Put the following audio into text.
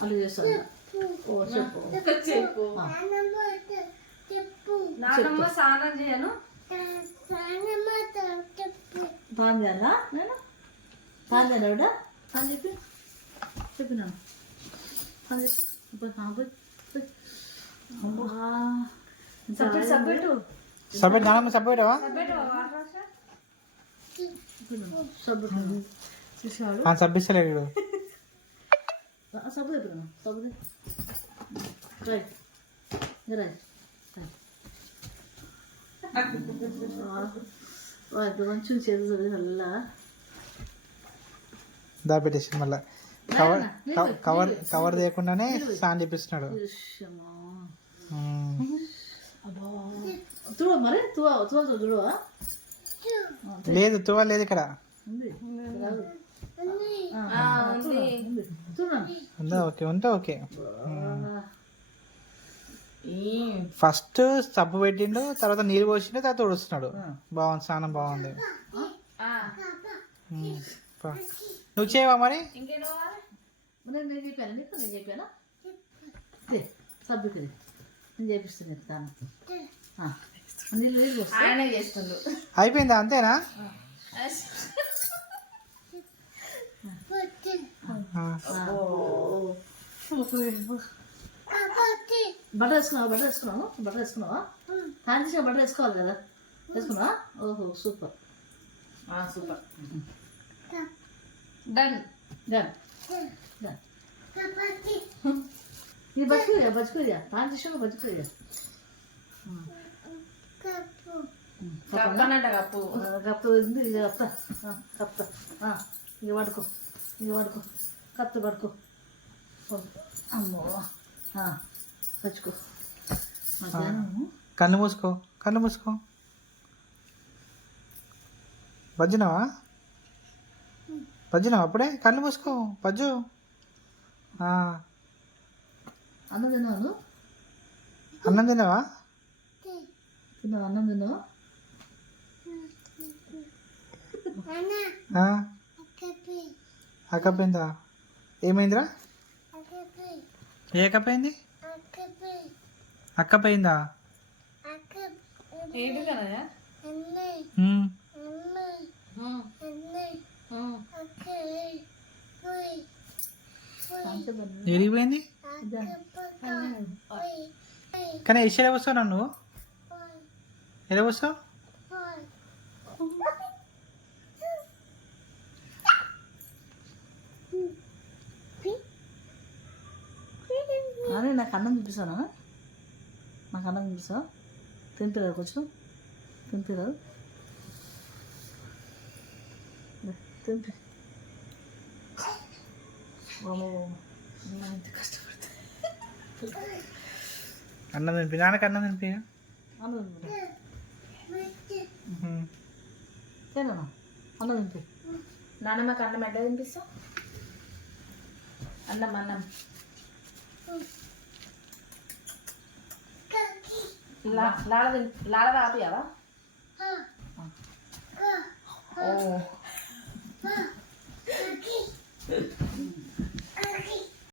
అలా చేస్తాను. ఓ చెప్పు చెప్పు. నానమ్మ స్నానం చేయను. పాన్ చేయాలా నేను? పాన్ చేయాలి ఎవడ? పాన్ చెప్పి చెప్పినాను. పాన్ చెప్పి సబ్బెట్టు సపరేట్ నానమ్మ సపరేటవా సబ్బిస్తలేడు సబ్బు చెప్పినా సబ్బు రైట్ రైట్ మంచిగా చేస్తుంది నల్ల దా పెట్టేసి మళ్ళీ కవర్ చేయకుండానే స్నానం చేపిస్తున్నాడు. చూడ మరి చూడవా లేదు తువ్వ లేదు ఇక్కడ. ఉందా? ఓకే ఉంటే ఓకే. ఫస్ట్ సబ్బు పెట్టిండు, తర్వాత నీళ్ళు పోసిండు, తర్వాత ఉడుస్తున్నాడు. బాగుంది, స్నానం బాగుంది. నువ్వు చేయవా మరి? నేను చెప్పాను నీకు, నేను చెప్పానా? సబ్బుకి నేను చేపిస్తాను తాను నీళ్ళు ఆయన చేస్తుండు. అయిపోయిందా? అంతేనా? బటర్ వేసుకున్నావా? హ్యాండ్ చేసి బటర్ వేసుకోవాలి కదా, వేసుకున్నావా? ఓహో super super. Done done done. ఇది బజ్జుకోరియా హ్యాండ్ చేసి బజ్జుకోరియా కప్పనంట. కప్పు కప్పు ఉంది, ఇది కప్తా ఇక పడుకో కప్త పడుకో. అమ్మో పచ్చుకో. కళ్ళు మూసుకో బజ్జినావా అప్పుడే? కళ్ళు మూసుకో బజ్జు. అన్నం తిన్నాను. అన్నం తిన్నావా? అన్నం తిన్నావా? ఆ కప్ అయిందా? ఏమైందిరా? ఏ కప్ అయింది? అక్క పోయిందా? ఏంటి కదా ఎరిగిపోయింది. కానీ ఇష్ట ఎలా వస్తావు నువ్వు? ఎలా వస్తావు? అరే నాకు అన్నం చూపిస్తానా? నాకు అన్నం చూపిస్తావా? తింపిరాదు, కొంచెం తింపిరాదు, తింపి. ఎంత కష్టపడతా. అన్నం తినిపి, నాన్నకి అన్నం తినిపి. అన్నం తిన్నా అన్నం తింపి. నాన్నమ్మకి అన్నం ఎట్లా తినిపిస్తావు? అన్నం లాడ తాపియావా? ఓ